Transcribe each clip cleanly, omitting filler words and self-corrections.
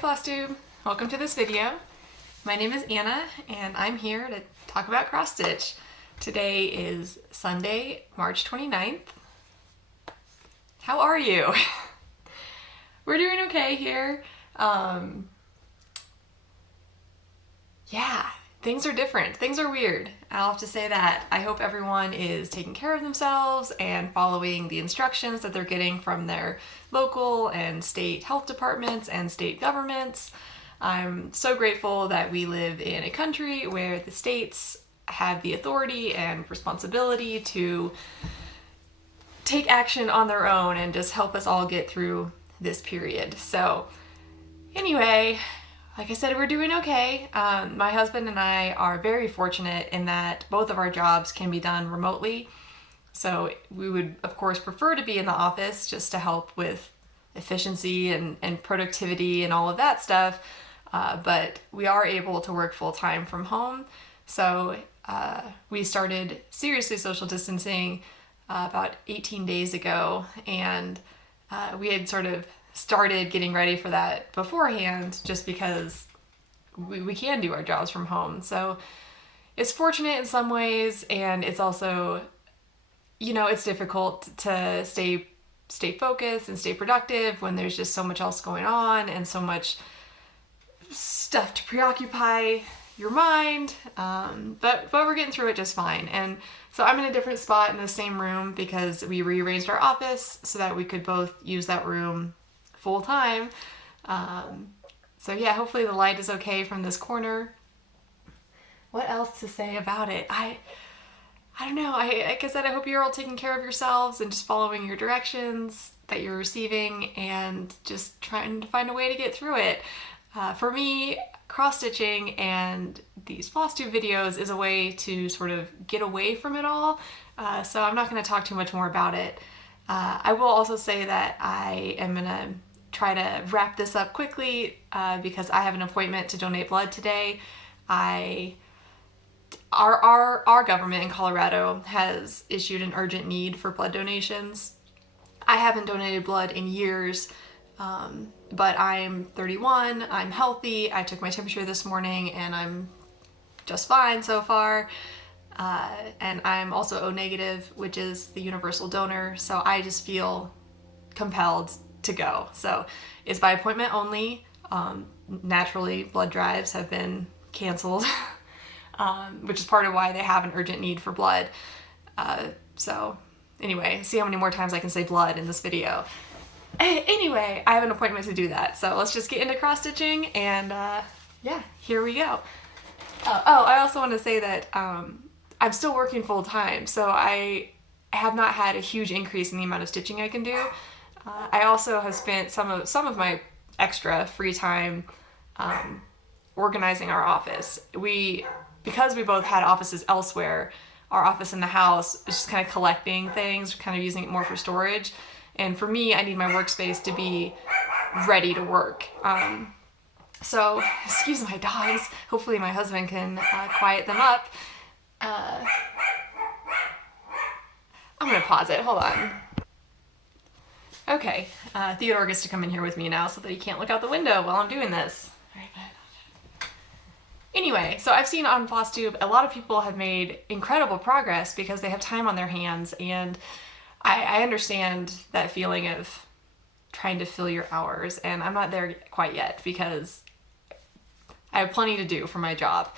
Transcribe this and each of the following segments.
Flosstube! Welcome to this video. My name is Anna and I'm here to talk about cross stitch. Today is Sunday, March 29th. How are you? We're doing okay here. Yeah, things are different. Things are weird. I'll have to say that. I hope everyone is taking care of themselves and following the instructions that they're getting from their local and state health departments and state governments. I'm so grateful that we live in a country where the states have the authority and responsibility to take action on their own and just help us all get through this period. So anyway, like I said, we're doing okay. My husband and I are very fortunate in that both of our jobs can be done remotely. So we would, of course, prefer to be in the office just to help with efficiency and productivity and all of that stuff. But we are able to work full time from home. So we started seriously social distancing about 18 days ago. And we had sort of started getting ready for that beforehand just because we can do our jobs from home. So it's fortunate in some ways, and it's also, you know, it's difficult to stay focused and stay productive when there's just so much else going on and so much stuff to preoccupy your mind. But we're getting through it just fine. And so I'm in a different spot in the same room because we rearranged our office so that we could both use that room full time. So yeah, hopefully the light is okay from this corner. What else to say about it? I don't know. Like I said, I hope you're all taking care of yourselves and just following your directions that you're receiving and just trying to find a way to get through it. For me, cross-stitching and these Flosstube videos is a way to sort of get away from it all. So I'm not going to talk too much more about it. I will also say that I am going to try to wrap this up quickly because I have an appointment to donate blood today. Our government in Colorado has issued an urgent need for blood donations. I haven't donated blood in years, but I'm 31, I'm healthy, I took my temperature this morning and I'm just fine so far. And I'm also O negative, which is the universal donor, so I just feel compelled to go. So it's by appointment only. Naturally, blood drives have been canceled, which is part of why they have an urgent need for blood. So anyway, see how many more times I can say blood in this video. Anyway, I have an appointment to do that. So let's just get into cross stitching and yeah, here we go. I also want to say that I'm still working full time, so I have not had a huge increase in the amount of stitching I can do. I also have spent some of my extra free time organizing our office. Because we both had offices elsewhere, our office in the house is just kind of collecting things, kind of using it more for storage. And for me, I need my workspace to be ready to work. So, excuse my dogs. Hopefully my husband can quiet them up. I'm gonna pause it, hold on. Okay, Theodore gets to come in here with me now so that he can't look out the window while I'm doing this. Anyway, so I've seen on Flosstube a lot of people have made incredible progress because they have time on their hands, and I understand that feeling of trying to fill your hours, and I'm not there quite yet because I have plenty to do for my job.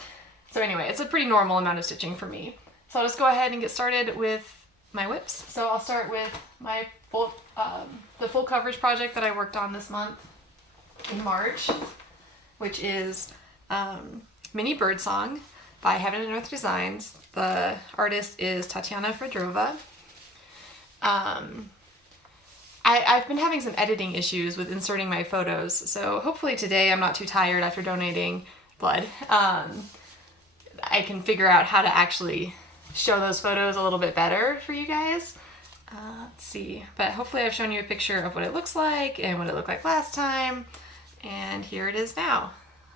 So anyway, it's a pretty normal amount of stitching for me. So I'll just go ahead and get started with my whips. So I'll start with my the full coverage project that I worked on this month in March, which is Mini Birdsong by Heaven and Earth Designs. The artist is Tatiana Federova. I've been having some editing issues with inserting my photos, so hopefully today I'm not too tired after donating blood. I can figure out how to actually show those photos a little bit better for you guys. Let's see, but hopefully I've shown you a picture of what it looks like and what it looked like last time, and here it is now.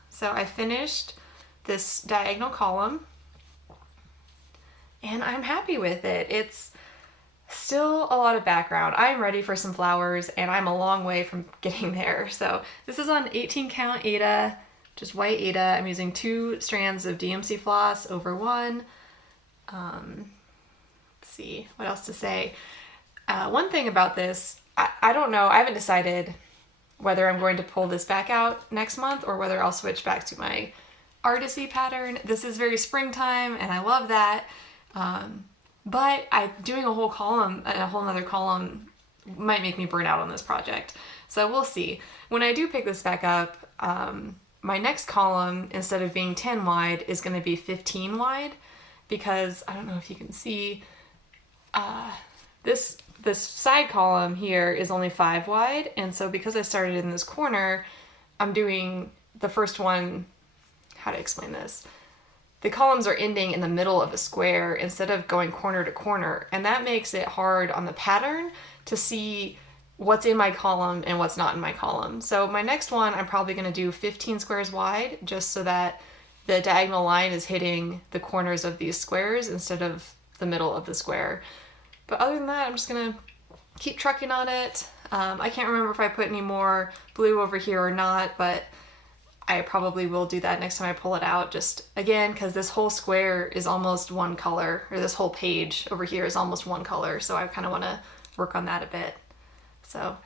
So I finished this diagonal column and I'm happy with it. Still a lot of background. I'm ready for some flowers and I'm a long way from getting there. So this is on 18 count Aida, just white Aida. I'm using 2 strands of DMC floss over 1. Let's see, what else to say? One thing about this, I don't know, I haven't decided whether I'm going to pull this back out next month or whether I'll switch back to my artisy pattern. This is very springtime and I love that. But doing a whole column and a whole nother column might make me burn out on this project. So we'll see. When I do pick this back up, my next column, instead of being 10 wide, is going to be 15 wide because I don't know if you can see, this side column here is only 5 wide. And so because I started in this corner, I'm doing the first one, how to explain this? The columns are ending in the middle of a square instead of going corner to corner. And that makes it hard on the pattern to see what's in my column and what's not in my column. So my next one, I'm probably going to do 15 squares wide just so that the diagonal line is hitting the corners of these squares instead of the middle of the square. But other than that, I'm just going to keep trucking on it. I can't remember if I put any more blue over here or not, but I probably will do that next time I pull it out, just again, because this whole square is almost one color, or this whole page over here is almost one color, so I kind of want to work on that a bit. So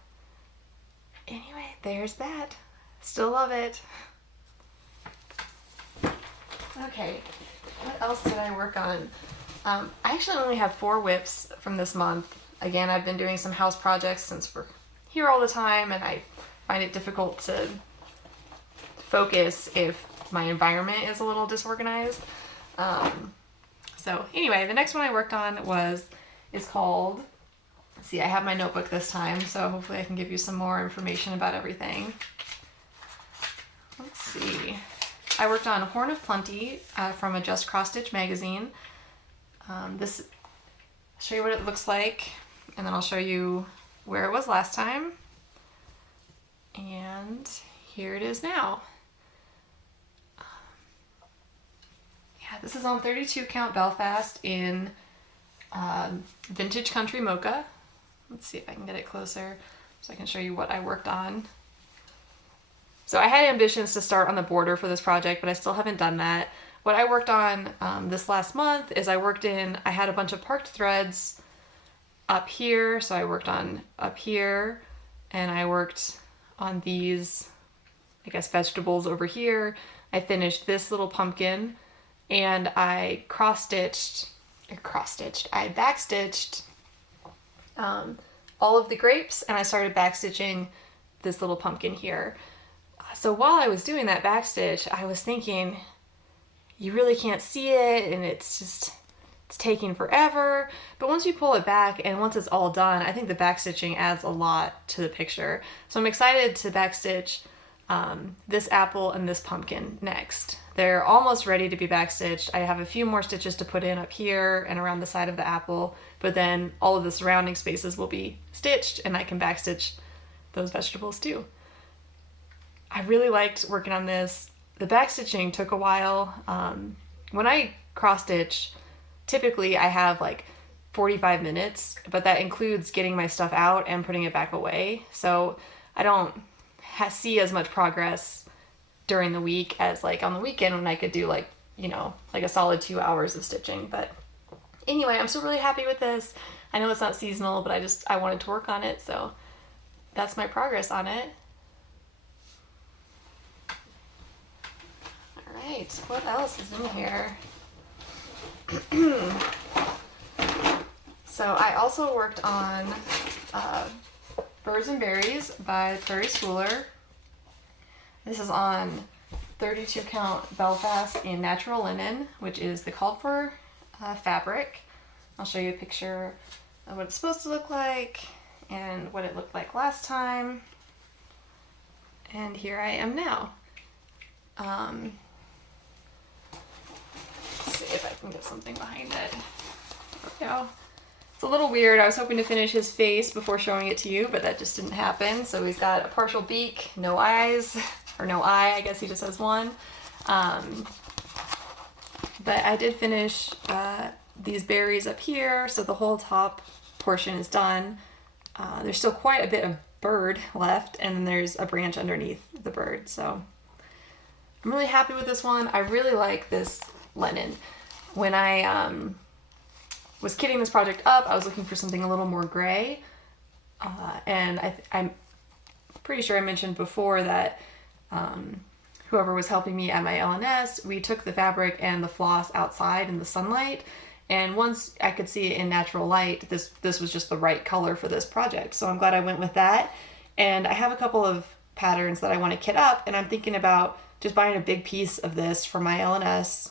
anyway, there's that. Still love it. Okay, what else did I work on? I actually only have 4 whips from this month. Again, I've been doing some house projects since we're here all the time, and I find it difficult to focus if my environment is a little disorganized. So anyway, the next one I worked on is called, let's see, I have my notebook this time, so hopefully I can give you some more information about everything. Let's see. I worked on Horn of Plenty from a Just Cross Stitch magazine. I'll show you what it looks like, and then I'll show you where it was last time. And here it is now. This is on 32 count Belfast in Vintage Country Mocha. Let's see if I can get it closer so I can show you what I worked on. So I had ambitions to start on the border for this project, but I still haven't done that. What I worked on this last month is I had a bunch of parked threads up here. So I worked on up here and I worked on these, I guess, vegetables over here. I finished this little pumpkin. And I backstitched all of the grapes, and I started backstitching this little pumpkin here. So while I was doing that backstitch, I was thinking, you really can't see it, and it's taking forever. But once you pull it back, and once it's all done, I think the backstitching adds a lot to the picture. So I'm excited to backstitch this apple and this pumpkin next. They're almost ready to be backstitched. I have a few more stitches to put in up here and around the side of the apple, but then all of the surrounding spaces will be stitched and I can backstitch those vegetables too. I really liked working on this. The backstitching took a while. When I cross stitch, typically I have like 45 minutes, but that includes getting my stuff out and putting it back away. So I don't see as much progress during the week as like on the weekend when I could do like a solid 2 hours of stitching. But anyway, I'm still really happy with this. I know it's not seasonal, but I wanted to work on it, so that's my progress on it. All right, what else is in here? So I also worked on Birds and Berries by Prairie Schooler. This is on 32 count Belfast in natural linen, which is the called for fabric. I'll show you a picture of what it's supposed to look like and what it looked like last time. And here I am now. Let's see if I can get something behind it. There we go. It's a little weird. I was hoping to finish his face before showing it to you, but that just didn't happen. So he's got a partial beak, no eyes, or no eye, I guess he just has one. But I did finish these berries up here, so the whole top portion is done. There's still quite a bit of bird left, and then there's a branch underneath the bird. So I'm really happy with this one. I really like this linen. When I was kitting this project up, I was looking for something a little more gray. And I'm pretty sure I mentioned before that whoever was helping me at my LNS, we took the fabric and the floss outside in the sunlight. And once I could see it in natural light, this was just the right color for this project. So I'm glad I went with that. And I have a couple of patterns that I want to kit up, and I'm thinking about just buying a big piece of this for my LNS.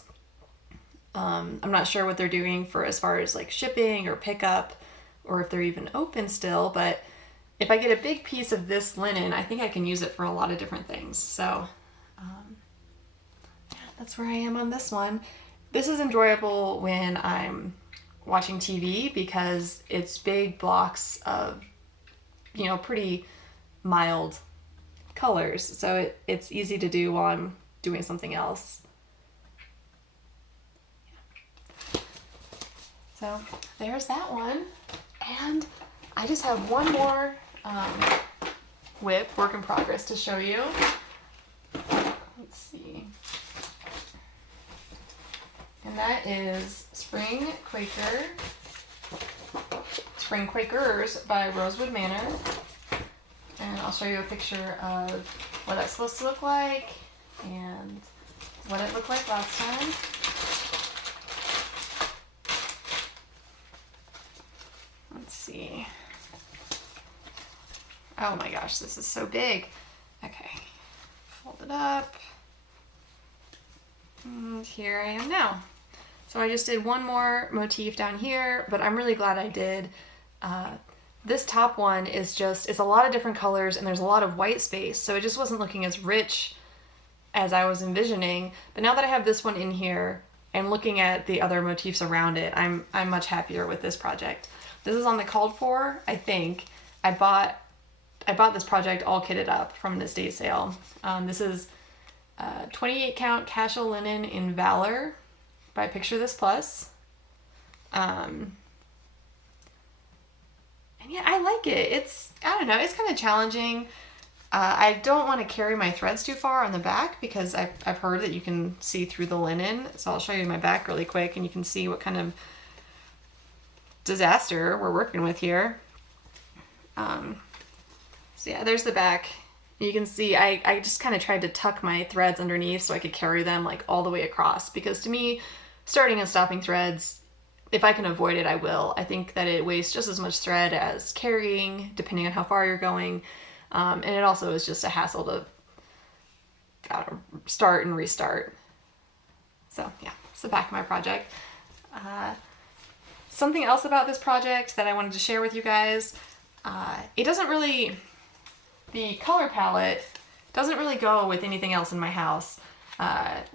I'm not sure what they're doing for as far as like shipping or pickup, or if they're even open still, but if I get a big piece of this linen, I think I can use it for a lot of different things. So yeah, that's where I am on this one. This is enjoyable when I'm watching TV because it's big blocks of, pretty mild colors. So it's easy to do while I'm doing something else. So there's that one. And I just have one more whip, work in progress, to show you. Let's see. And that is Spring Quakers by Rosewood Manor. And I'll show you a picture of what that's supposed to look like and what it looked like last time. Let's see. Oh my gosh, this is so big. Okay, fold it up. And here I am now. So I just did one more motif down here, but I'm really glad I did. This top one is it's a lot of different colors and there's a lot of white space, so it just wasn't looking as rich as I was envisioning. But now that I have this one in here and looking at the other motifs around it, I'm much happier with this project. This is on the called for, I think. I bought this project all kitted up from an estate sale. This is 28 count casual linen in Valor by Picture This Plus. And yeah, I like it. I don't know, it's kind of challenging. I don't want to carry my threads too far on the back because I've heard that you can see through the linen. So I'll show you my back really quick and you can see what kind of disaster we're working with here. So yeah, there's the back. You can see I just kind of tried to tuck my threads underneath so I could carry them like all the way across, because to me, starting and stopping threads, if I can avoid it, I will. I think that it wastes just as much thread as carrying, depending on how far you're going. And it also is just a hassle to start and restart. So yeah, it's the back of my project. Something else about this project that I wanted to share with you guys, the color palette doesn't really go with anything else in my house.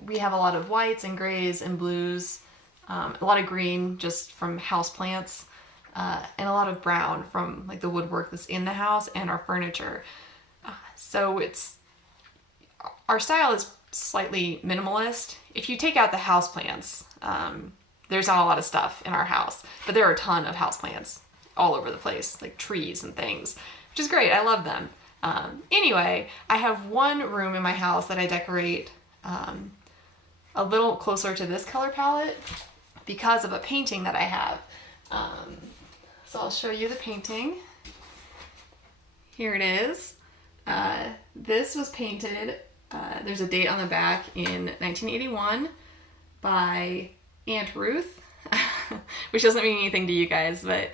We have a lot of whites and grays and blues, a lot of green just from house plants, and a lot of brown from like the woodwork that's in the house and our furniture. So our style is slightly minimalist. If you take out the house plants, there's not a lot of stuff in our house, but there are a ton of house plants all over the place, like trees and things, which is great. I love them. Anyway, I have one room in my house that I decorate a little closer to this color palette because of a painting that I have. So I'll show you the painting. Here it is. This was painted, there's a date on the back, in 1981 by Aunt Ruth, which doesn't mean anything to you guys, but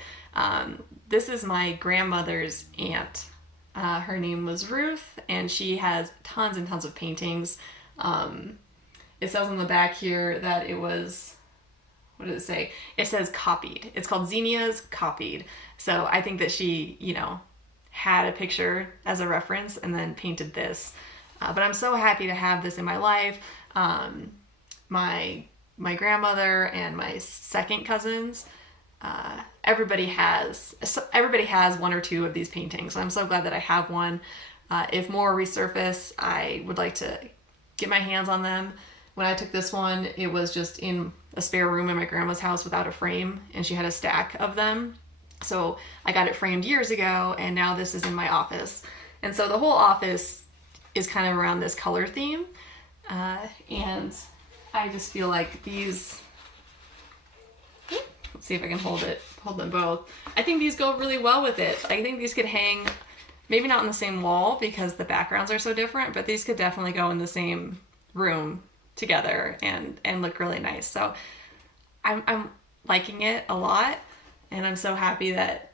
this is my grandmother's aunt. Her name was Ruth, and she has tons and tons of paintings. It says on the back here that it was, what does it say? It says copied. It's called Xenia's Copied. So I think that she, had a picture as a reference and then painted this. But I'm so happy to have this in my life. My grandmother and my second cousins, everybody has one or two of these paintings. So I'm so glad that I have one. If more resurface, I would like to get my hands on them. When I took this one, it was just in a spare room in my grandma's house without a frame, and she had a stack of them. So I got it framed years ago, and now this is in my office. And so the whole office is kind of around this color theme. And I just feel like these, let's see if I can hold them both. I think these go really well with it. I think these could hang, maybe not on the same wall because the backgrounds are so different, but these could definitely go in the same room together and look really nice. So I'm liking it a lot, and I'm so happy that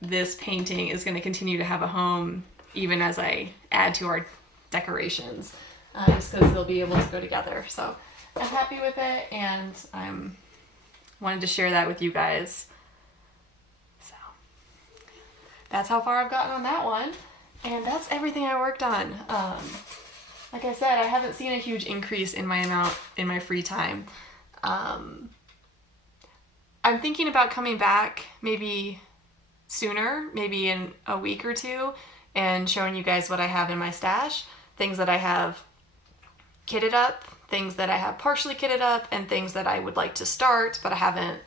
this painting is going to continue to have a home even as I add to our decorations, just because they'll be able to go together. So I'm happy with it, and I'm wanted to share that with you guys. So that's how far I've gotten on that one, and that's everything I worked on. Like I said, I haven't seen a huge increase in my amount in my free time. I'm thinking about coming back maybe sooner, maybe in a week or two, and showing you guys what I have in my stash. Things that I have kitted up, things that I have partially kitted up, and things that I would like to start, but I haven't,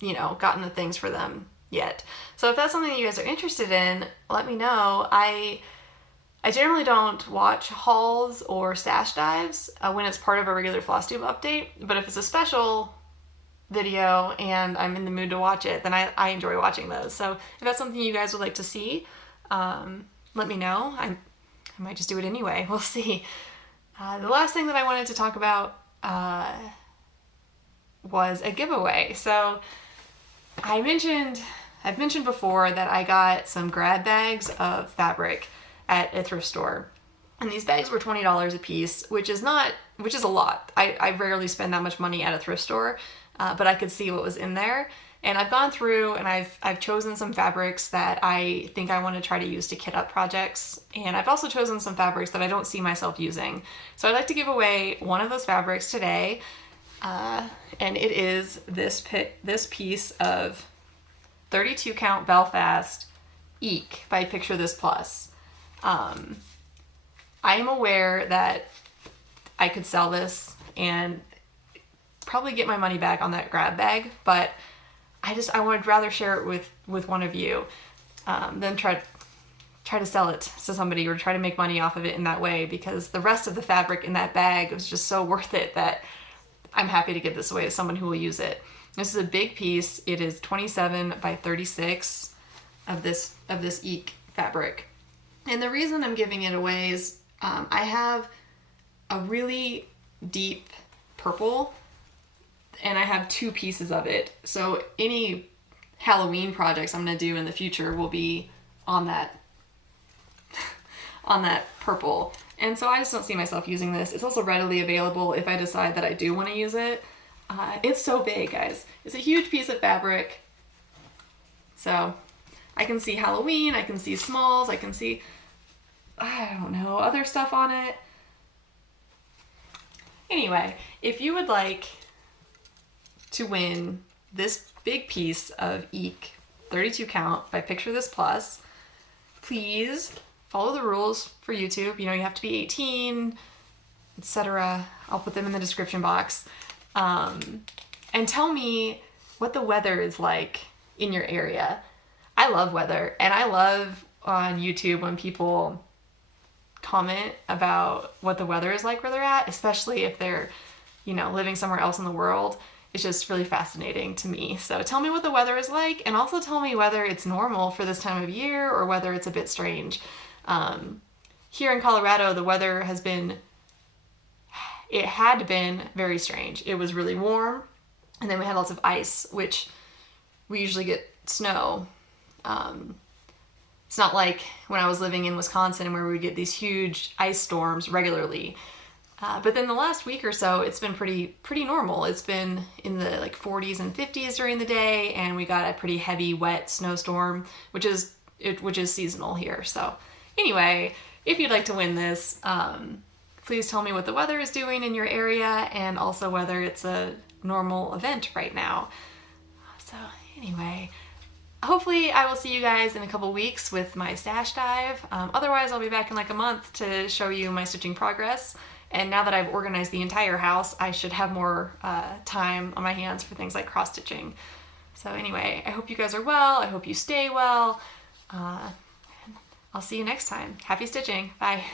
gotten the things for them yet. So if that's something that you guys are interested in, let me know. I generally don't watch hauls or stash dives when it's part of a regular Flosstube update, but if it's a special video and I'm in the mood to watch it, then I enjoy watching those. So if that's something you guys would like to see, let me know. I might just do it anyway. We'll see. The last thing that I wanted to talk about was a giveaway. So I've mentioned before that I got some grab bags of fabric at a thrift store. And these bags were $20 a piece, which is a lot. I rarely spend that much money at a thrift store, but I could see what was in there. And I've gone through and I've chosen some fabrics that I think I want to try to use to kit up projects. And I've also chosen some fabrics that I don't see myself using. So I'd like to give away one of those fabrics today. And it is this piece of 32 count Belfast Eek by Picture This Plus. I am aware that I could sell this and probably get my money back on that grab bag, but I would rather share it with one of you than try to sell it to somebody or try to make money off of it in that way, because the rest of the fabric in that bag was just so worth it that I'm happy to give this away to someone who will use it. This is a big piece. It is 27 by 36 of this Eek fabric. And the reason I'm giving it away is I have a really deep purple, and I have 2 pieces of it. So any Halloween projects I'm going to do in the future will be on that purple. And so I just don't see myself using this. It's also readily available if I decide that I do want to use it. It's so big, guys. It's a huge piece of fabric. So I can see Halloween, I can see smalls, I can see, I don't know, other stuff on it. Anyway, if you would like to win this big piece of Eek 32 count by Picture This Plus, please follow the rules for YouTube. You have to be 18, etc. I'll put them in the description box. And tell me what the weather is like in your area. I love weather, and I love on YouTube when people comment about what the weather is like where they're at, especially if they're, living somewhere else in the world. It's just really fascinating to me. So tell me what the weather is like, and also tell me whether it's normal for this time of year or whether it's a bit strange. Here in Colorado, the weather had been very strange. It was really warm, and then we had lots of ice, which we usually get snow. It's not like when I was living in Wisconsin where we would get these huge ice storms regularly. But then the last week or so, it's been pretty normal. It's been in the 40s and 50s during the day, and we got a pretty heavy, wet snowstorm, which is seasonal here. So anyway, if you'd like to win this, please tell me what the weather is doing in your area, and also whether it's a normal event right now. So anyway, hopefully I will see you guys in a couple weeks with my stash dive. Otherwise, I'll be back in a month to show you my stitching progress. And now that I've organized the entire house, I should have more time on my hands for things like cross stitching. So anyway, I hope you guys are well. I hope you stay well. I'll see you next time. Happy stitching. Bye.